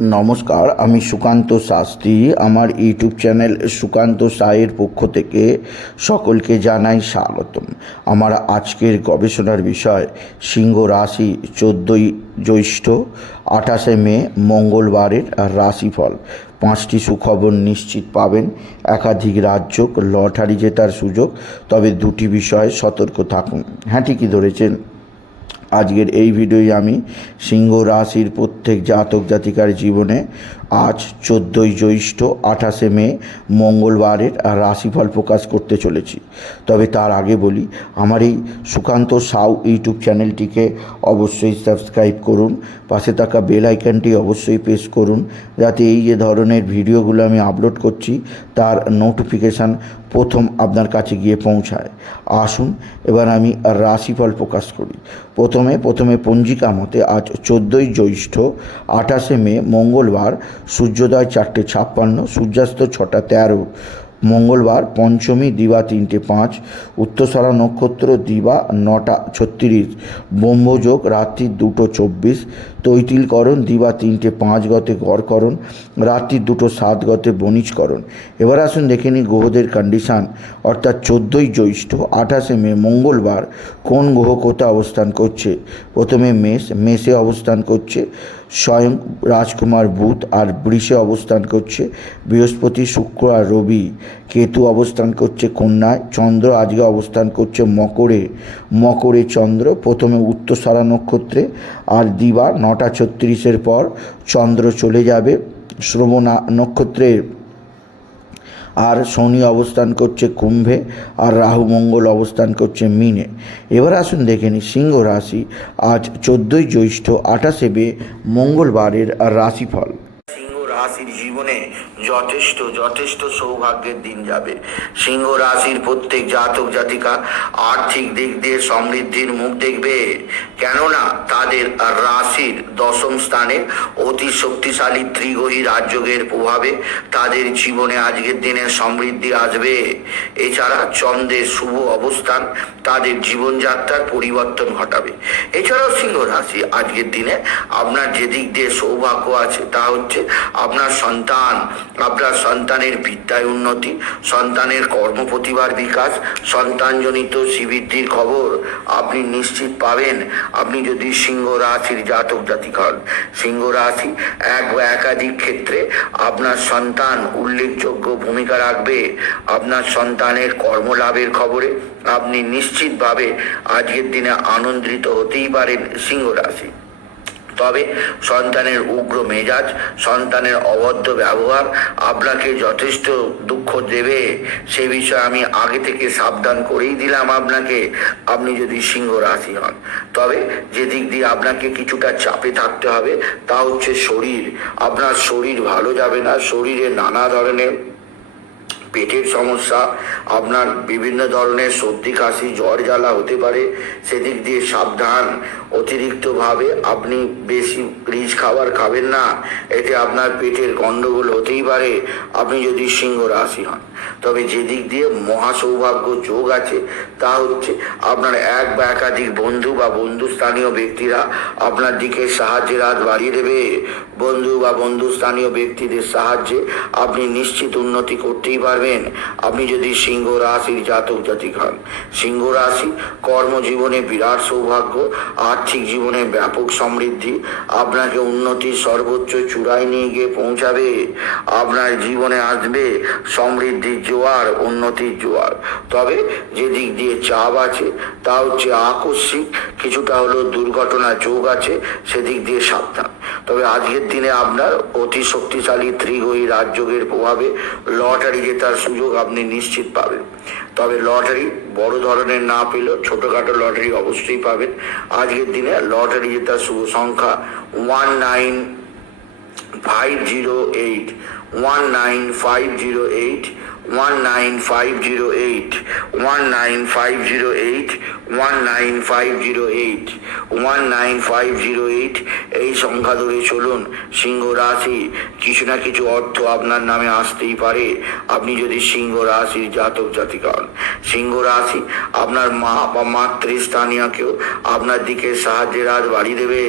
নমস্কার, আমি সুকান্ত শাস্ত্রী। আমার ইউটিউব চ্যানেল সুকান্ত সায়ের পক্ষ থেকে সকলকে জানাই স্বাগতম। আমার আজকের গবেষণার বিষয়, সিংহ রাশি চোদ্দোই জ্যৈষ্ঠ, আঠাশে মে, মঙ্গলবারের রাশিফল। পাঁচটি সুখবর নিশ্চিত পাবেন। একাধিক রাজ্য লটারি জেতার সুযোগ, তবে দুটি বিষয়ে সতর্ক থাকুন। হ্যাঁ ঠিকই ধরেছেন। আজকের এই ভিডিওয় আমি সিংহ রাশির প্রত্যেক জাতক জাতিকার জীবনে আজ চোদ্দোই জ্যৈষ্ঠ আঠাশে মে মঙ্গলবারের রাশিফল প্রকাশ করতে চলেছি। তবে তার আগে বলি, আমার এই সুকান্ত সাউ ইউটিউব চ্যানেলটিকে অবশ্যই সাবস্ক্রাইব করুন, পাশে থাকা বেল আইকনটি অবশ্যই প্রেস করুন, যাতে এই যে ধরনের ভিডিওগুলো আমি আপলোড করছি, তার নোটিফিকেশান প্রথম আপনার কাছে গিয়ে পৌঁছায়। আসুন, এবার আমি রাশিফল প্রকাশ করি। প্রথমে প্রথমে পঞ্জিকা মতে আজ চোদ্দোই জ্যৈষ্ঠ আঠাশে মে মঙ্গলবার সূর্যোদয় চারটে ছাপ্পান্ন, সূর্যাস্ত ছটা তেরো, মঙ্গলবার পঞ্চমী, দিবা তিনটে পাঁচ, উত্তরসরা নক্ষত্র, দিবা নটা ছত্রিশ, ব্রহ্মযোগ রাত্রি দুটো চব্বিশ, তৈতিলকরণ দিবা তিনটে পাঁচ গতে গড়করণ, রাত্রি দুটো সাত গতে বণিজকরণ। এবার আসুন দেখে নিই গ্রহদের কন্ডিশান অর্থাৎ চোদ্দোই জ্যৈষ্ঠ, আঠাশে মে, মঙ্গলবার কোন গ্রহ কোথায় অবস্থান করছে? প্রথমে মেষ, মেষে অবস্থান করছে স্বয়ং রাজকুমার বুধ আর বৃষে অবস্থান করছে। বৃহস্পতি, শুক্র আর রবি। কেতু অবস্থান করছে কন্যায় চন্দ্র আজকে অবস্থান করছে মকরে। মকরে চন্দ্র, প্রথমে উত্তরসারা নক্ষত্রে। আর দিবা নটা ছত্রিশের পর চন্দ্র চলে যাবে শ্রবণা নক্ষত্রে। আর শনি অবস্থান করছে কুম্ভে, আর রাহু মঙ্গল অবস্থান করছে মিনে। এবার আসুন দেখে নিই, সিংহ রাশি আজ চোদ্দই জ্যৈষ্ঠ আঠাশে বে মঙ্গলবারের রাশিফল। সিংহ রাশির জীবনে যথেষ্ট যথেষ্ট সৌভাগ্যের দিন যাবে। সিংহ রাশির প্রত্যেক জাতক জাতিকা আর্থিক দিক দিয়ে সমৃদ্ধির মুখ দেখবে। কেননা তাদের রাশির দশম স্থানে অতি শক্তিশালী ত্রিগ্রহী রাজযোগের প্রভাবে তাদের জীবনে আজকের দিনে সমৃদ্ধি আসবে। এছাড়া চন্দ্রের শুভ অবস্থান তাদের জীবনযাত্রার পরিবর্তন ঘটাবে। এছাড়াও সিংহ রাশি আজকের দিনে আপনার যে দিক দিয়ে সৌভাগ্য আছে তা হচ্ছে আপনার সন্তান। আপনার সন্তানের বিদ্যায় উন্নতি, সন্তানের কর্ম প্রতিভার বিকাশ, সন্তানজনিত শ্রীবৃদ্ধির খবর আপনি নিশ্চিত পাবেন। আপনি যদি সিংহ রাশির জাতক জাতিক হন, সিংহ রাশি এক বা একাধিক ক্ষেত্রে আপনার সন্তান উল্লেখযোগ্য ভূমিকা রাখবে। আপনার সন্তানের কর্মলাভের খবরে আপনি নিশ্চিতভাবে আজকের দিনে আনন্দিত হতেই পারেন সিংহ রাশি। তবে সন্তানের উগ্র মেজাজ, সন্তানের অবদ্ধ ব্যবহার, আপনাকে যথেষ্ট দুঃখ দেবে। সে বিষয়ে আমি আগে থেকে সাবধান করেই দিলাম আপনাকে। আপনি যদি সিংহ রাশি হন, তবে যে দিক দিয়ে আপনাকে কিছুটা চাপে থাকতে হবে, তা হচ্ছে শরীর। আপনার শরীর ভালো যাবে না, শরীরে নানা ধরনের পেটের সমস্যা, আপনার বিভিন্ন ধরনের সর্দি, কাশি, জ্বর, জ্বালা হতে পারে। সেদিক দিয়ে সাবধান, অতিরিক্তভাবে আপনি বেশি রিচ খাবার খাবেন না। এতে আপনার পেটের গণ্ডগোল হতেই পারে। আপনি যদি সিংহ রাশি হন। তবে যে দিক দিয়ে মহা সৌভাগ্য যোগ আছে, তা হচ্ছে আপনার এক বা একাধিক বন্ধু বা বন্ধুস্থানীয় ব্যক্তিরা আপনার দিকে সাহায্যের হাত বাড়িয়ে দেবে। বন্ধু বা বন্ধুস্থানীয় ব্যক্তিদের সাহায্যে আপনি নিশ্চিত উন্নতি করতেই পারবেন। আপনি যদি সিংহ রাশির জাতক জাতিক হন, সিংহ রাশি কর্মজীবনে বিরাট সৌভাগ্য, আর্থিক জীবনে ব্যাপক সমৃদ্ধি, আপনাকে উন্নতির সর্বোচ্চ চূড়ায় নিয়ে গিয়ে পৌঁছাবে। আপনার জীবনে আসবে সমৃদ্ধির জোয়ার উন্নতির জোয়ার। তবে যে দিক দিয়ে চাপ আছে, তা হচ্ছে আকস্মিক, কিছুটা হলো দুর্ঘটনা যোগ আছে, সেদিক দিয়ে সাবধান। তবে আজকের দিনে আপনার অতি শক্তিশালী ত্রিগ্রহী রাজযোগের প্রভাবে লটারি জেতার সুযোগ আপনি নিশ্চিত পাবেন। তবে লটারি বড় ধরনের না পেলেও ছোটোখাটো লটারি অবশ্যই পাবেন। আজকের দিনে লটারি জেতার শুভ সংখ্যা one nine five zero eight, one nine five zero eight one nine five zero eight one nine five zero eight one nine five zero eight one nine five zero eight এই সংখ্যা ধরে চলুন। সিংহ রাশি, কিছু না কিছু অর্থ আপনার নামে আসতেই পারে। আপনি যদি সিংহ রাশির জাতক জাতিকা হন, সিংহ রাশি আপনার মা বা মাতৃস্থানীয়কেও আপনার দিকে সাহায্যের হাত বাড়িয়ে দেবে।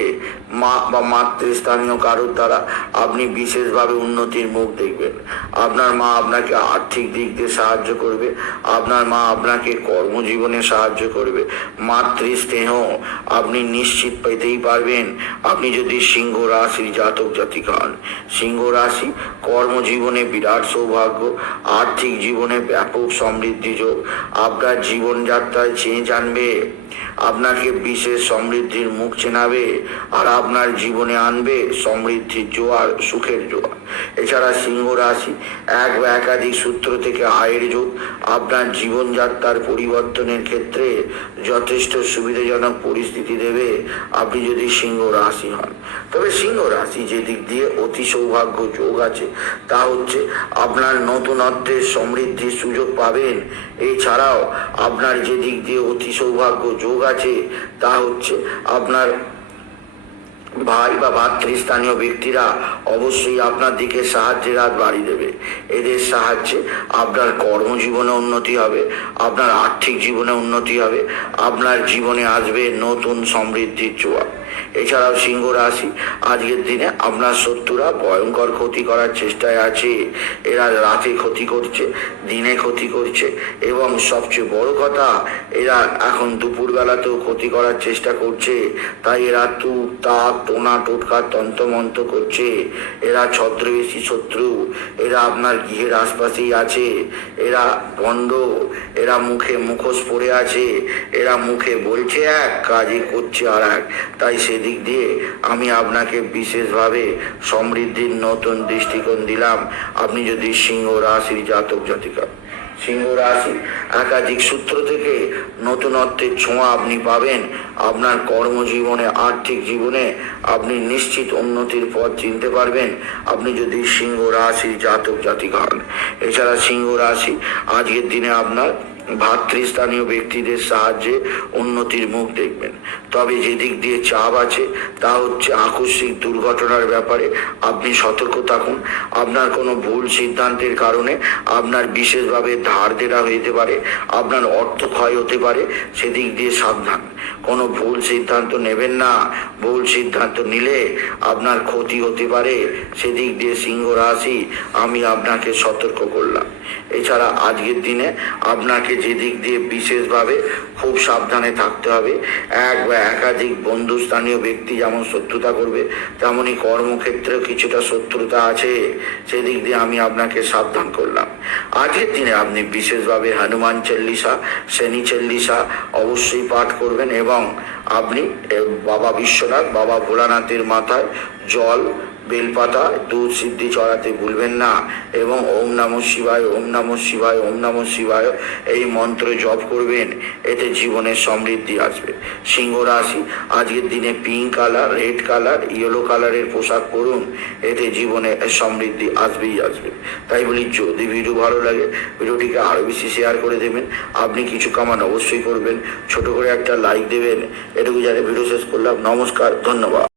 মা বা মাতৃস্থানীয় কারোর দ্বারা আপনি বিশেষভাবে উন্নতির মুখ দেখবেন। আপনার মা আপনাকে আর্থিক দিক দিয়ে সাহায্য করবে, আপনার মা আপনাকে কর্মজীবনে সাহায্য করবে। মাতৃস্নেহ আপনি নিশ্চিত পেতেই পারবেন। আপনি যদি সিংহ রাশির জাতক জাতিকা হন, সিংহ রাশি কর্মজীবনে বিরাট সৌভাগ্য, আর্থিক জীবনে ব্যাপক সমৃদ্ধি যোগ, আপনার জীবনযাত্রায় চেঞ্জ আনবে আপনাকে বিশেষ সমৃদ্ধির মুখ চেনাবে, আর আপনার জীবনে আনবে সমৃদ্ধির জোয়ার, সুখের জোয়ার। এছাড়া সিংহ রাশি, এক বা একাধিক সূত্র থেকে আয়ের যোগ, আপনার জীবনযাত্রার পরিবর্তনের ক্ষেত্রে যথেষ্ট সুবিধাজনক পরিস্থিতি দেবে আপনি যদি সিংহ রাশি হন। তবে সিংহ রাশি যে দিক দিয়ে অতি সৌভাগ্য যোগ আছে, তা হচ্ছে আপনার নতুনত্বের সমৃদ্ধির সুযোগ পাবেন। এছাড়াও আপনার যে দিক দিয়ে অতি সৌভাগ্য যোগ আছে, তা হচ্ছে আপনার ভাই বা ভাতৃস্থানীয় ব্যক্তিরা অবশ্যই আপনার দিকে সাহায্যের হাত বাড়িয়ে দেবে। এদের সাহায্যে আপনার কর্মজীবনে উন্নতি হবে, আপনার আর্থিক জীবনে উন্নতি হবে, আপনার জীবনে আসবে নতুন সমৃদ্ধির জোয়ার। এছাড়াও সিংহ রাশি। আজকের দিনে আপনার শত্রুরা ভয়ঙ্কর ক্ষতি করার চেষ্টায় আছে। এরা রাতে ক্ষতি করছে, দিনে ক্ষতি করছে। এবং সবচেয়ে বড় কথা, এরা এখন দুপুরবেলাতেও ক্ষতি করার চেষ্টা করছে। তাই এরা তু তাক টোনা, টোটকা, তন্ত্রমন্ত্র করছে। এরা ছদ্রবেশী শত্রু। এরা আপনার গৃহের আশপাশেই আছে। এরা বন্ধ। এরা মুখে মুখোশ পড়ে আছে। এরা মুখে বলছে এক, কাজে করছে আর এক। তাই সেদিক দিয়ে আমি আপনাকে বিশেষভাবে সমৃদ্ধির নতুন দৃষ্টিকোণ দিলাম। আপনি যদি সিংহ রাশির জাতক, জাতিকা, সিংহ রাশি একাধিক সূত্র থেকে নতুনত্বের ছোঁয়া আপনি পাবেন। আপনার কর্মজীবনে, আর্থিক জীবনে আপনি নিশ্চিত উন্নতির পথ চিনতে পারবেন। আপনি যদি সিংহ রাশির জাতক, জাতিকা হন, এছাড়া সিংহ রাশি আজকের দিনে আপনার ভাতৃস্থানীয় ব্যক্তিদের সাহায্যে উন্নতির মুখ দেখবেন। তবে যেদিক দিয়ে চাপ আছে, তা হচ্ছে আকস্মিক দুর্ঘটনার ব্যাপারে আপনি সতর্ক থাকুন। আপনার কোনো ভুল সিদ্ধান্তের কারণে আপনার বিশেষভাবে ধার দেনা হইতে পারে, আপনার অর্থ ক্ষয় হতে পারে, সেদিক দিয়ে সাবধান। কোনো ভুল সিদ্ধান্ত নেবেন না। ভুল সিদ্ধান্ত নিলে আপনার ক্ষতি হতে পারে, সেদিক দিয়ে সিংহ রাশি, আমি আপনাকে সতর্ক করলাম। এছাড়া আজকের দিনে আপনাকে যে দিক দিয়ে বিশেষভাবে খুব সাবধানে থাকতে হবে। এক বা একাধিক বন্ধুস্থানীয় ব্যক্তি যেমন শত্রুতা করবে তেমনই কর্মক্ষেত্রেও কিছুটা শত্রুতা আছে। সেদিক দিয়ে আমি আপনাকে সাবধান করলাম। আজকের দিনে আপনি বিশেষভাবে হনুমান চল্লিশা, শনি চল্লিশা অবশ্যই পাঠ করবেন এবং আপনি বাবা বিশ্বনাথ, বাবা ভোলানাথের মাথায় জল বেলপাতা, দুধ সিদ্ধি চড়াতে ভুলবেন না এবং ওম নম শিবায়, ওম নম শিবায়, ওম নম শিবায় এই মন্ত্র জপ করবেন, এতে জীবনের সমৃদ্ধি আসবে। সিংহ রাশি, আজকের দিনে pink colour red colour yellow কালারের পোশাক পরুন, এতে জীবনে সমৃদ্ধি আসবেই আসবে। তাই বলি, যদি ভিডিও ভালো লাগে, ভিডিওটিকে আরও বেশি শেয়ার করে দেবেন। আপনি কিছু কামান অবশ্যই করবেন, ছোট করে একটা লাইক দেবেন। এটুকু জানে ভিডিও শেষ করলাম। নমস্কার, ধন্যবাদ।